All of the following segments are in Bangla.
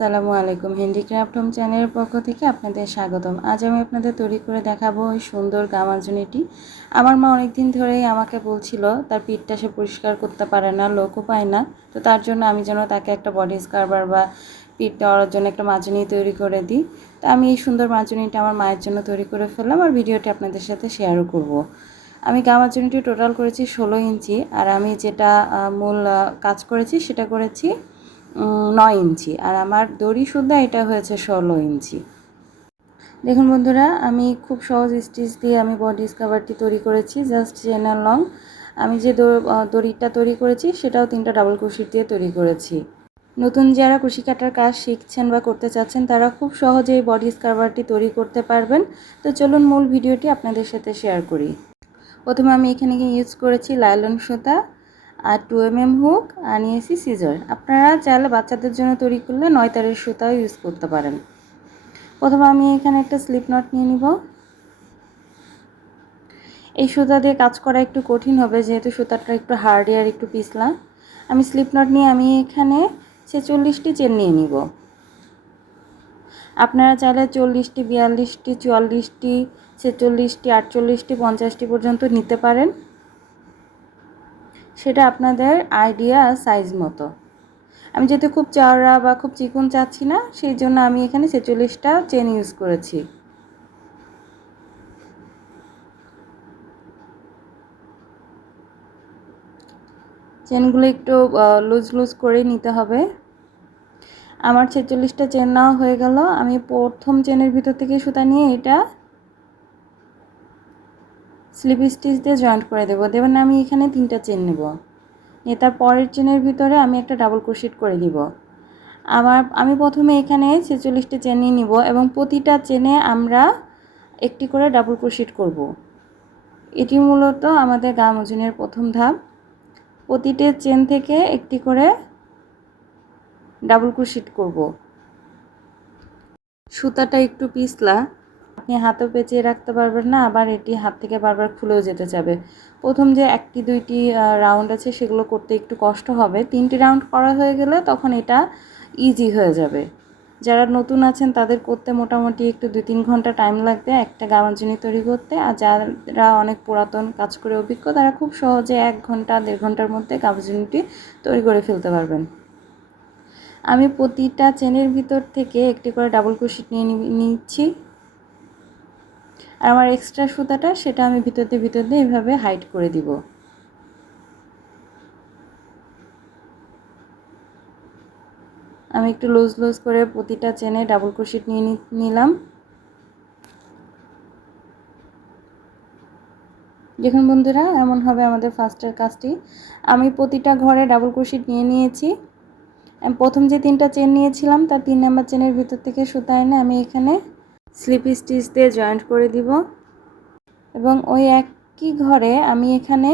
আসসালামু আলাইকুম। হ্যান্ডিক্রাফট হোম চ্যানেলের পক্ষ থেকে আপনাদের স্বাগতম। আজ আমি আপনাদের তৈরি করে দেখাবো ওই সুন্দর গামার্জনীটি। আমার মা অনেক দিন ধরেই আমাকে বলছিল, তার পিঠটা সে পরিষ্কার করতে পারে না, লোকও পায় না। তো তার জন্য আমি যেন তাকে একটা বডি স্কারবার বা পিঠ দেওয়ার জন্য একটা মাজনি তৈরি করে দিই। তো আমি এই সুন্দর মাজনিটা আমার মায়ের জন্য তৈরি করে ফেললাম আর ভিডিওটি আপনাদের সাথে শেয়ারও করব। আমি গামার্জনীটি টোটাল করেছি ষোলো ইঞ্চি আর আমি যেটা মূল কাজ করেছি সেটা করেছি নয় ইঞ্চি। আর আমার দড়ি সুদ্ধা এটা হয়েছে ষোলো ইঞ্চি। দেখুন বন্ধুরা, আমি খুব সহজ স্টিচ দিয়ে আমি বডিস কাভারটি তৈরি করেছি, জাস্ট চেনার লং। আমি যে দড়িটা তৈরি করেছি, সেটাও তিনটা ডাবল কুশি দিয়ে তৈরি করেছি। নতুন যারা কুশি কাটার কাজ শিখছেন বা করতে চাচ্ছেন, তারা খুব সহজেই বডি স্কার্ভারটি তৈরি করতে পারবেন। তো চলুন মূল ভিডিওটি আপনাদের সাথে শেয়ার করি। প্রথমে আমি এখানে ইউজ করেছি লাইলন সুতা। আর টু এম এম হুক আর নিয়েছি সিজার আপনারা চাইলে বাচ্চাদের জন্য তৈরি করলে নয় তারের সুতাও ইউজ করতে পারেন। প্রথমে আমি এখানে একটা স্লিপ নট নিয়ে নিব। এই সুতা দিয়ে কাজ করা একটু কঠিন হবে, যেহেতু সুতাটা একটু হার্ডি আর একটু পিছলা। আমি স্লিপ নট নিয়ে আমি এখানে ছেচল্লিশটি চেন নিয়ে নিব। আপনারা চাইলে চল্লিশটি, বিয়াল্লিশটি, চুয়াল্লিশটি, ছেচল্লিশটি, আটচল্লিশটি, পঞ্চাশটি পর্যন্ত নিতে পারেন। সেটা আপনাদের আইডিয়া সাইজ মতো। আমি যেহেতু খুব চওড়া বা খুব চিকন চাচ্ছি না, সেই জন্য আমি এখানে ছেচল্লিশটা চেন ইউজ করেছি। চেনগুলো একটু লুজ লুজ করে নিতে হবে। আমার ছেচল্লিশটা চেন নেওয়া হয়ে গেল। আমি প্রথম চেনের ভিতর থেকে সুতা নিয়ে এটা স্লিপ স্টিচ দিয়ে জয়েন্ট করে দেবো। দেবেন আমি এখানে তিনটা চেন নেব। নিয়ে তার পরের চেনের ভিতরে আমি একটা ডাবল ক্রোশেট করে দিব। আমার, আমি প্রথমে এখানে ছেচল্লিশটি চেন নিয়ে নিব এবং প্রতিটা চেনে আমরা একটি করে ডাবল ক্রোশেট করব। এটি মূলত আমাদের গা মজুনের প্রথম ধাপ। প্রতিটি চেন থেকে একটি করে ডাবল ক্রোশেট করব। সুতাটা একটু পিছলা। আপনি হাতেও পেঁচিয়ে রাখতে পারবেন না, আবার এটি হাত থেকে বারবার খুলেও যেতে যাবে প্রথম যে একটি, দুইটি রাউন্ড আছে, সেগুলো করতে একটু কষ্ট হবে। তিনটি রাউন্ড করা হয়ে গেলে তখন এটা ইজি হয়ে যাবে। যারা নতুন আছেন, তাদের করতে মোটামুটি একটু দুই তিন ঘণ্টা টাইম লাগবে একটা গামাঞ্জনি তৈরি করতে। আর যারা অনেক পুরাতন কাজ করে অভিজ্ঞ, তারা খুব সহজে এক ঘণ্টা, দেড় ঘণ্টার মধ্যে গামাঞ্জনিটি তৈরি করে ফেলতে পারবেন। আমি প্রতিটা চেনের ভিতর থেকে একটি করে ডাবল ক্রোশিট নিয়ে নিচ্ছি। আর আমার এক্সট্রা সুতাটা সেটা আমি ভিতর দিয়ে ভিতর দিয়ে এইভাবে হাইট করে দিব। আমি একটু লুজ লুজ করে প্রতিটা চেনে ডাবল ক্রোশেট নিয়ে নিলাম। দেখুন বন্ধুরা, এমন হবে আমাদের ফার্স্টের কাজটি। আমি প্রতিটা ঘরে ডাবল ক্রোশেট নিয়ে নিয়েছি। প্রথম যে তিনটা চেন নিয়েছিলাম, তার তিন নাম্বার চেনের ভিতর থেকে সুতা এনে আমি এখানে স্লিপ স্টিচ দিয়ে জয়েন্ট করে দিব। এবং ওই একই ঘরে আমি এখানে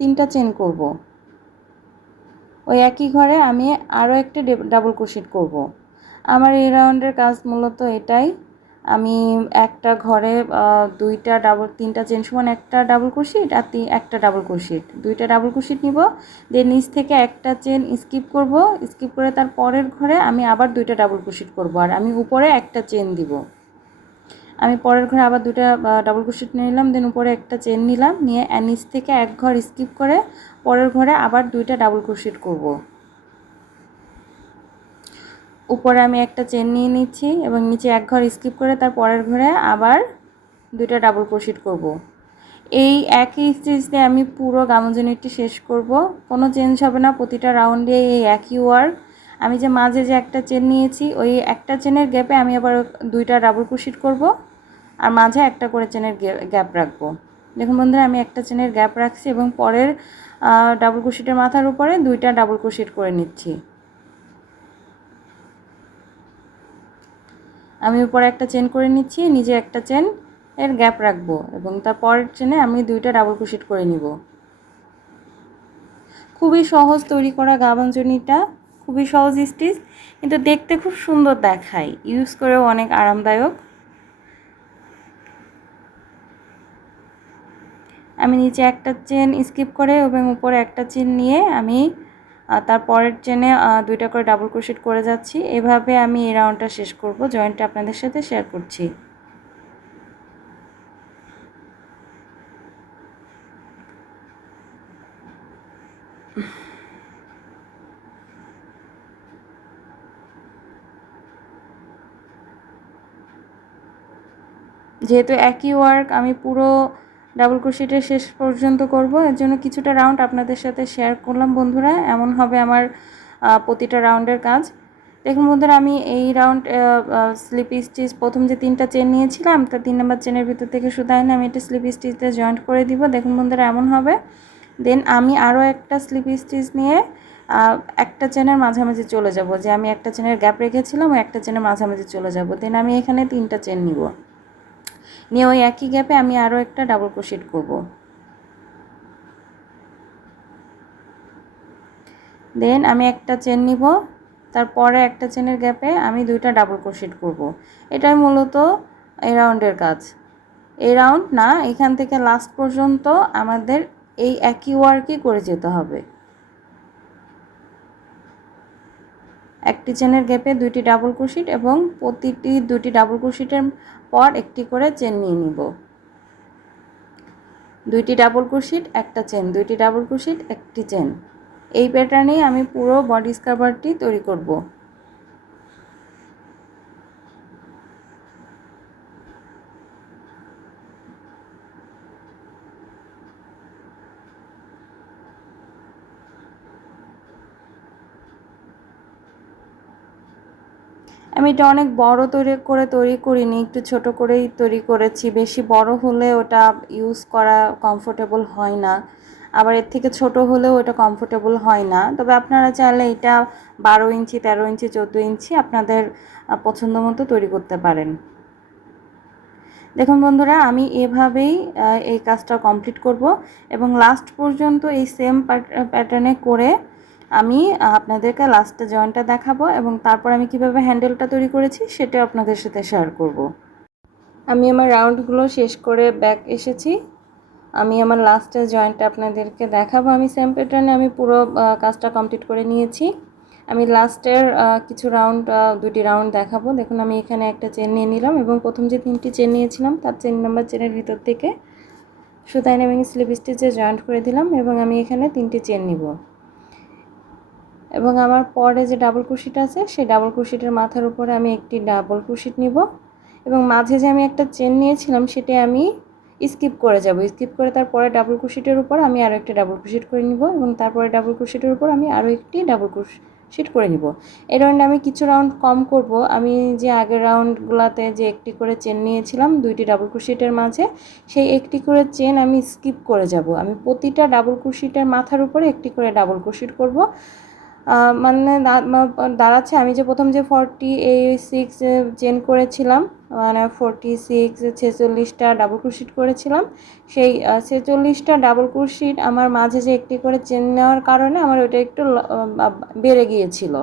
তিনটা চেন করব। ওই একই ঘরে আমি আরও একটা ডাবল ক্রোশেট করব। আমার এই রাউন্ডের কাজ মূলত এটাই। আমি একটা ঘরে দুইটা ডাবল তিনটা চেন সমান একটা ডাবল ক্রোশিট আর তিন একটা ডাবল ক্রোশিট দুইটা ডাবল ক্রোশিট নিব দিয়ে নিচ থেকে একটা চেন স্কিপ করব স্কিপ করে তার পরের ঘরে আমি আবার দুইটা ডাবল ক্রোশিট করব। আর আমি উপরে একটা চেন দিব। আমি পরের ঘরে আবার দুইটা ডাবল ক্রোশিট নিলাম দেন উপরে একটা চেন নিলাম, নিয়ে নিচ থেকে এক ঘর স্কিপ করে পরের ঘরে আবার দুইটা ডাবল ক্রোশিট করব। উপরে আমি একটা চেন নিয়ে নিচ্ছি এবং নিচে এক ঘর স্কিপ করে তার পরের ঘরে আবার দুইটা ডাবল ক্রোশিট করব। এই একই স্টিচ দিয়ে আমি পুরো গামজনিটি শেষ করব। কোনো চেঞ্জ হবে না, প্রতিটা রাউন্ডে এই একই ওয়ার্ক আমি যে মাঝে যে একটা চেন নিয়েছি, ওই একটা চেনের গ্যাপে আমি আবার দুইটা ডাবল ক্রোশিট করব আর মাঝে একটা করে চেনের গ্যাপ রাখব। দেখুন বন্ধুরা, আমি একটা চেনের গ্যাপ রাখছি এবং পরের ডাবল ক্রোশিটের মাথার উপরে দুইটা ডাবল ক্রোশিট করে নিচ্ছি। আমি উপরে একটা চেন করে নিচ্ছি নিজে একটা চেন এর গ্যাপ রাখব এবং তার পরের চেনে আমি দুইটা ডাবল ক্রোশিট করে নিব। খুবই সহজ তৈরি করা গাবাঞ্জনিটা খুবই সহজ স্টিচ কিন্তু দেখতে খুব সুন্দর দেখায়। ইউজ করেও অনেক আরামদায়ক। আমি নিচে একটা চেন স্কিপ করে এবং উপরে একটা চেন নিয়ে আমি আর তার পরের চেনে দুইটা করে ডাবল ক্রোশেট করে যাচ্ছি। এভাবে আমি এই রাউন্ডটা শেষ করব জয়েন্টটা আপনাদের সাথে শেয়ার করছি। যেহেতু একই ওয়ার্ক আমি পুরো ডাবল ক্রোশেটের শেষ পর্যন্ত করব। এর জন্য কিছুটা রাউন্ড আপনাদের সাথে শেয়ার করলাম বন্ধুরা। এমন হবে আমার প্রতিটা রাউন্ডের কাজ। দেখুন বন্ধুরা, আমি এই রাউন্ড স্লিপ স্টিচ প্রথম যে তিনটা চেন নিয়েছিলাম, তা তিন নম্বর চেনের ভিতর থেকে শুধু আমি এটা স্লিপ স্টিচতে জয়েন্ট করে দিব। দেখুন বন্ধুরা, এমন হবে। দেন আমি আরও একটা স্লিপ স্টিচ নিয়ে একটা চেনের মাঝামাঝি চলে যাব। যে আমি একটা চেনের গ্যাপ রেখেছিলাম ওই একটা চেনের মাঝামাঝি চলে যাব। দেন আমি এখানে তিনটা চেন নিব। নিয়ে ওই একই গ্যাপে আমি আরও একটা ডাবল ক্রোশেট করব। দেন আমি একটা চেন নিব, তারপরে একটা চেনের গ্যাপে আমি দুইটা ডাবল ক্রোশেট করব। এটাই মূলত এই রাউন্ডের কাজ। এই রাউন্ড না, এখান থেকে লাস্ট পর্যন্ত আমাদের এই একই ওয়ার্কই করে যেতে হবে। একটি চেনের গ্যাপে দুইটি ডাবল ক্রোশিট এবং প্রতিটি দুটি ডাবল ক্রোশিটের পর একটি করে চেন নিয়ে নিব। দুইটি ডাবল ক্রোশিট একটা চেন। দুইটি ডাবল ক্রোশিট একটি চেন। এই প্যাটার্নেই আমি পুরো বডি স্কার্ভারটি তৈরি করব। আমি এটা অনেক বড় তৈরি করে তৈরি করিনি, একটু ছোট করেই তৈরি করেছি। বেশি বড় হলে ওটা ইউজ করা কমফোর্টেবল হয় না। আবার এর থেকে ছোট হলেও এটা কমফোর্টেবল হয় না। তবে আপনারা চাইলে এটা বারো ইঞ্চি, তেরো ইঞ্চি, চোদ্দ ইঞ্চি আপনাদের পছন্দ মতো তৈরি করতে পারেন। দেখুন বন্ধুরা, আমি এভাবেই এই কাজটা কমপ্লিট করব এবং লাস্ট পর্যন্ত এই সেম প্যাটার্নে করে আমি আপনাদেরকে লাস্টে জয়েন্টটা দেখাবো এবং তারপর আমি কীভাবে হ্যান্ডেলটা তৈরি করেছি সেটা আপনাদের সাথে শেয়ার করব। আমি আমার রাউন্ডগুলো শেষ করে ব্যাক এসেছি। আমি আমার লাস্টের জয়েন্টটা আপনাদেরকে দেখাবো। আমি সেম প্যাটার্নে আমি পুরো কাজটা কমপ্লিট করে নিয়েছি। আমি লাস্টের কিছু রাউন্ড দুটি রাউন্ড দেখাবো। দেখুন, আমি এখানে একটা চেন নিয়ে নিলাম এবং প্রথম যে তিনটি চেন নিয়েছিলাম, তার চেন নাম্বার চেনের ভিতর থেকে সুতায় নেমে স্লিপ স্টিচে জয়েন্ট করে দিলাম এবং আমি এখানে তিনটি চেন নিব। এবং আমার পরে যে ডাবল কুশিট আছে সেই ডাবল কুশিটের মাথার উপরে আমি একটি ডাবল কুশিট নিব এবং মাঝে যে আমি একটা চেন নিয়েছিলাম সেটা আমি স্কিপ করে যাব স্কিপ করে তারপরে ডাবল কুশিটের উপর আমি আরও একটি ডাবল কুশিট করে নিব এবং তারপরে ডাবল কুশিটের উপর আমি আরও একটি ডাবল কুশিট করে নিব এই রাউন্ডে আমি কিছু রাউন্ড কম করব আমি যে আগের রাউন্ডগুলোতে যে একটি করে চেন নিয়েছিলাম দুইটি ডাবল কুশিটের মাঝে সেই একটি করে চেন আমি স্কিপ করে যাব আমি প্রতিটা ডাবল কুশিটের মাথার উপরে একটি করে ডাবল কুশিট করব মানে দাঁড়াচ্ছে। আমি যে প্রথম যে ফর্টি এই সিক্স চেন করেছিলাম মানে ফর্টি সিক্স ছেচল্লিশটা ডাবল ক্রুশিট করেছিলাম। সেই ছেচল্লিশটা ডাবল ক্রুশিট আমার মাঝে যে একটি করে চেন নেওয়ার কারণে আমার ওটা একটু বেড়ে গিয়েছিল।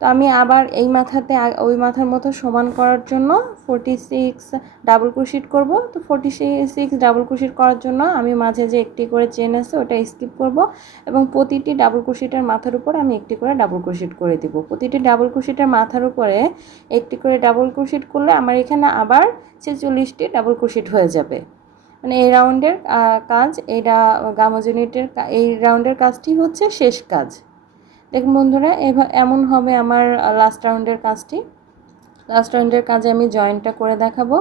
তো আমি আবার এই মাথাতে ওই মাথার মতো সমান করার জন্য ফোরটি সিক্স ডাবল ক্রুশিট করব। তো ফোরটি সিক্স ডাবল ক্রুশিট করার জন্য আমি মাঝে যে একটি করে চেন আছে ওটা স্কিপ করব এবং প্রতিটি ডাবল ক্রুশিটের মাথার উপর আমি একটি করে ডাবল ক্রুশিট করে দিব। প্রতিটি ডাবল ক্রুশিটের মাথার উপরে একটি করে ডাবল ক্রুশিট করলে আমার এখানে আবার ছেচল্লিশটি ডাবল ক্রুশিট হয়ে যাবে। মানে এই রাউন্ডের কাজ, এইটা গামাজুনিটের এই রাউন্ডের কাজটি হচ্ছে শেষ কাজ। দেখুন বন্ধুরা এমন হবে আমার লাস্ট রাউন্ডের কাজটি। লাস্ট রাউন্ডের কাজে আমি জয়েন্টটা করে দেখাবো।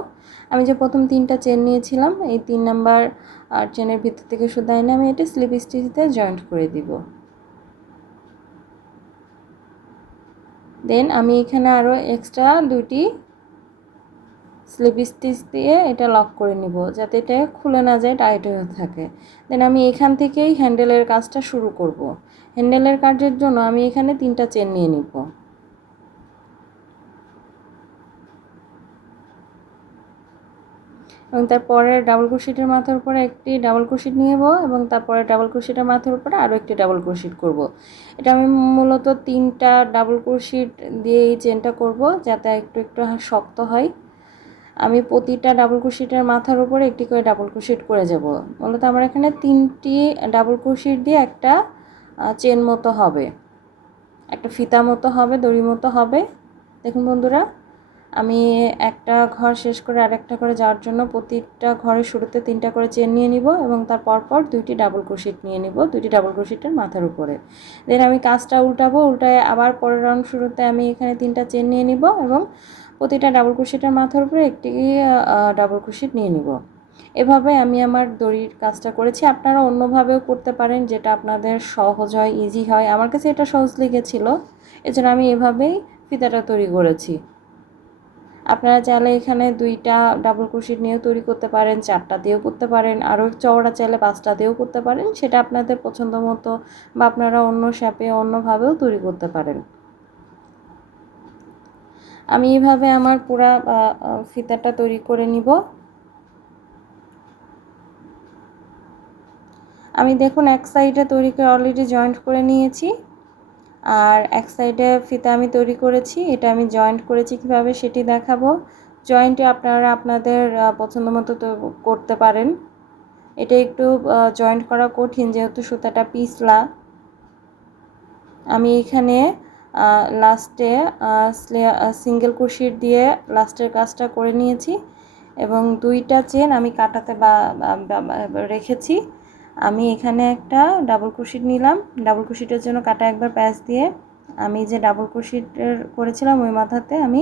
আমি যে প্রথম তিনটা চেন নিয়েছিলাম, এই তিন নাম্বার আর চেনের ভিতর থেকে শুধু এনে আমি এটা স্লিপ স্টিচতে জয়েন্ট করে দিব। দেন আমি এখানে আরও এক্সট্রা দুটি স্লিপ স্টিচ দিয়ে এটা লক করে নিব যাতে এটা খুলে না যায়, টাইট হয়ে থাকে। দেন আমি এখান থেকেই হ্যান্ডেলের কাজটা শুরু করব। হ্যান্ডেলের কাজের জন্য আমি এখানে তিনটা চেন নিয়ে নিব। এবং তারপরে ডাবল ক্রোশিটের মাথার উপরে একটি ডাবল ক্রোশিট নিয়ে এবং তারপরে ডাবল ক্রোশিটের মাথার উপরে আরও একটি ডাবল ক্রোশিট করব। এটা আমি মূলত তিনটা ডাবল ক্রোশিট দিয়ে এই চেনটা করব যাতে একটু একটু শক্ত হয়। আমি প্রতিটা ডাবল ক্রোশিটের মাথার উপরে একটি করে ডাবল ক্রোশিট করে যাব। মূলত আমার এখানে তিনটি ডাবল ক্রোশিট দিয়ে একটা চেন মতো হবে। একটা ফিতা মতো হবে, দড়ি মতো হবে। দেখুন বন্ধুরা, আমি একটা ঘর শেষ করে আরেকটা করে যাওয়ার জন্য প্রতিটা ঘরের শুরুতে তিনটা করে চেন নিয়ে নিব এবং তার পরপর দুইটি ডাবল ক্রোশিট নিয়ে নিব, দুইটি ডাবল ক্রোশিটের মাথার উপরে। দেন আমি কাজটা উল্টাবো, উল্টায় আবার পরের রাউন্ড শুরুতে আমি এখানে তিনটা চেন নিয়ে নিব এবং প্রতিটা ডাবল ক্রোশিটের মাথার উপরে একটি ডাবল ক্রোশিট নিয়ে নিব। এভাবে আমি আমার দড়ির কাজটা করেছি। আপনারা অন্যভাবেও করতে পারেন, যেটা আপনাদের সহজ হয় ইজি হয়। আমার কাছে এটা সহজ লেগেছিলো, এজন্য আমি এভাবেই ফিতাটা তৈরি করেছি। আপনারা চাইলে এখানে দুইটা ডাবল ক্রোশিট নিয়েও তৈরি করতে পারেন, চারটা দিয়েও করতে পারেন, আরও চওড়া চাইলে পাঁচটা দিয়েও করতে পারেন। সেটা আপনাদের পছন্দ মতো বা আপনারা অন্য শ্যাপে অন্যভাবেও তৈরি করতে পারেন। আমি এইভাবে আমার পুরা ফিতাটা তৈরি করে নিব। আমি দেখুন এক সাইডে তৈরি করে অলরেডি জয়েন্ট করে নিয়েছি। আর এক সাইডে ফিতা আমি তৈরি করেছি, এটা আমি জয়েন্ট করেছি কীভাবে সেটি দেখাবো। জয়েন্টে আপনারা আপনাদের পছন্দ মতো করতে পারেন। এটা একটু জয়েন্ট করা কঠিন যেহেতু সুতাটা পিছলা। আমি এখানে লাস্টে সিঙ্গেল কুশির দিয়ে লাস্টের কাজটা করে নিয়েছি এবং দুইটা চেন আমি কাটাতে বা রেখেছি। আমি এখানে একটা ডাবল ক্রোশিট নিলাম। ডাবল ক্রোশিটের জন্য কাটা একবার প্যাচ দিয়ে আমি যে ডাবল ক্রোশিটের করেছিলাম ওই মাথাতে আমি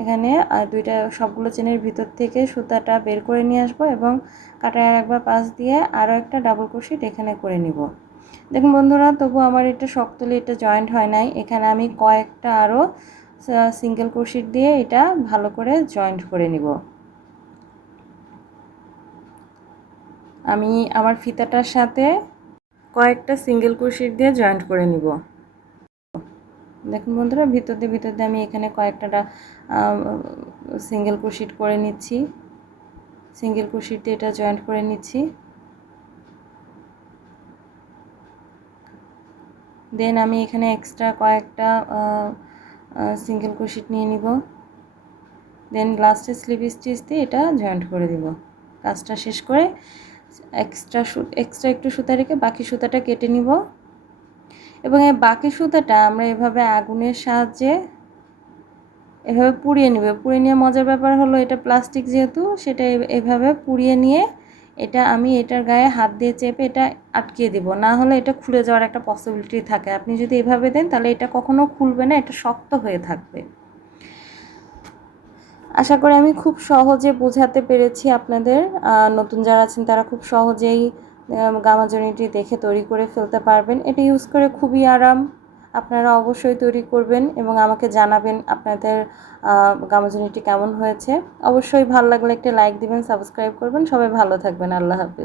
এখানে দুইটা সবগুলো চেনের ভিতর থেকে সুতাটা বের করে নিয়ে আসব এবং কাটায় একবার পাশ দিয়ে আরও একটা ডাবল ক্রোশিট এখানে করে নিব। দেখুন বন্ধুরা তবু আমার এটা শক্তলে এটা জয়েন্ট হয় নাই। এখানে আমি কয়েকটা আরও সিঙ্গেল ক্রোশিট দিয়ে এটা ভালো করে জয়েন্ট করে নিব। আমি আমার ফিতাটার সাথে কয়েকটা সিঙ্গেল ক্রোশিট দিয়ে জয়েন্ট করে নিব। দেখুন বন্ধুরা, ভিতর দিয়ে ভিতর দিয়ে আমি এখানে কয়েকটা সিঙ্গেল ক্রোশিট করে নিচ্ছি। সিঙ্গেল ক্রোশিট দিয়ে এটা জয়েন্ট করে নিচ্ছি। দেন আমি এখানে এক্সট্রা কয়েকটা সিঙ্গেল ক্রোশিট নিয়ে নিব। দেন লাস্টে স্লিপ স্টিচ দিয়ে এটা জয়েন্ট করে দিব। কাজটা শেষ করে এক্সট্রা এক্সট্রা একটু সুতা রেখে বাকি সুতাটা কেটে নিব। এবং এই বাকি সুতাটা আমরা এভাবে আগুনের সাহায্যে এভাবে পুড়িয়ে নিবে। পুড়িয়ে নিয়ে মজার ব্যাপার হলো এটা প্লাস্টিক যেহেতু, সেটা এভাবে পুড়িয়ে নিয়ে এটা আমি এটার গায়ে হাত দিয়ে চেপে এটা আটকিয়ে দিব। না হলে এটা খুলে যাওয়ার একটা পসিবিলিটি থাকে। আপনি যদি এভাবে দেন, তাহলে এটা কখনো খুলবে না, এটা শক্ত হয়ে থাকবে। আশা করি আমি খুব সহজে বোঝাতে পেরেছি আপনাদের। নতুন যারা আছেন, তারা খুব সহজেই গামাজনিটি দেখে তৈরি করে ফেলতে পারবেন। এটা ইউজ করে খুবই আরাম। আপনারা অবশ্যই তৈরি করবেন এবং আমাকে জানাবেন আপনাদের গামাজনিটি কেমন হয়েছে। অবশ্যই ভালো লাগলে একটা লাইক দিবেন সাবস্ক্রাইব করবেন। সবাই ভালো থাকবেন। আল্লাহ হাফিজ।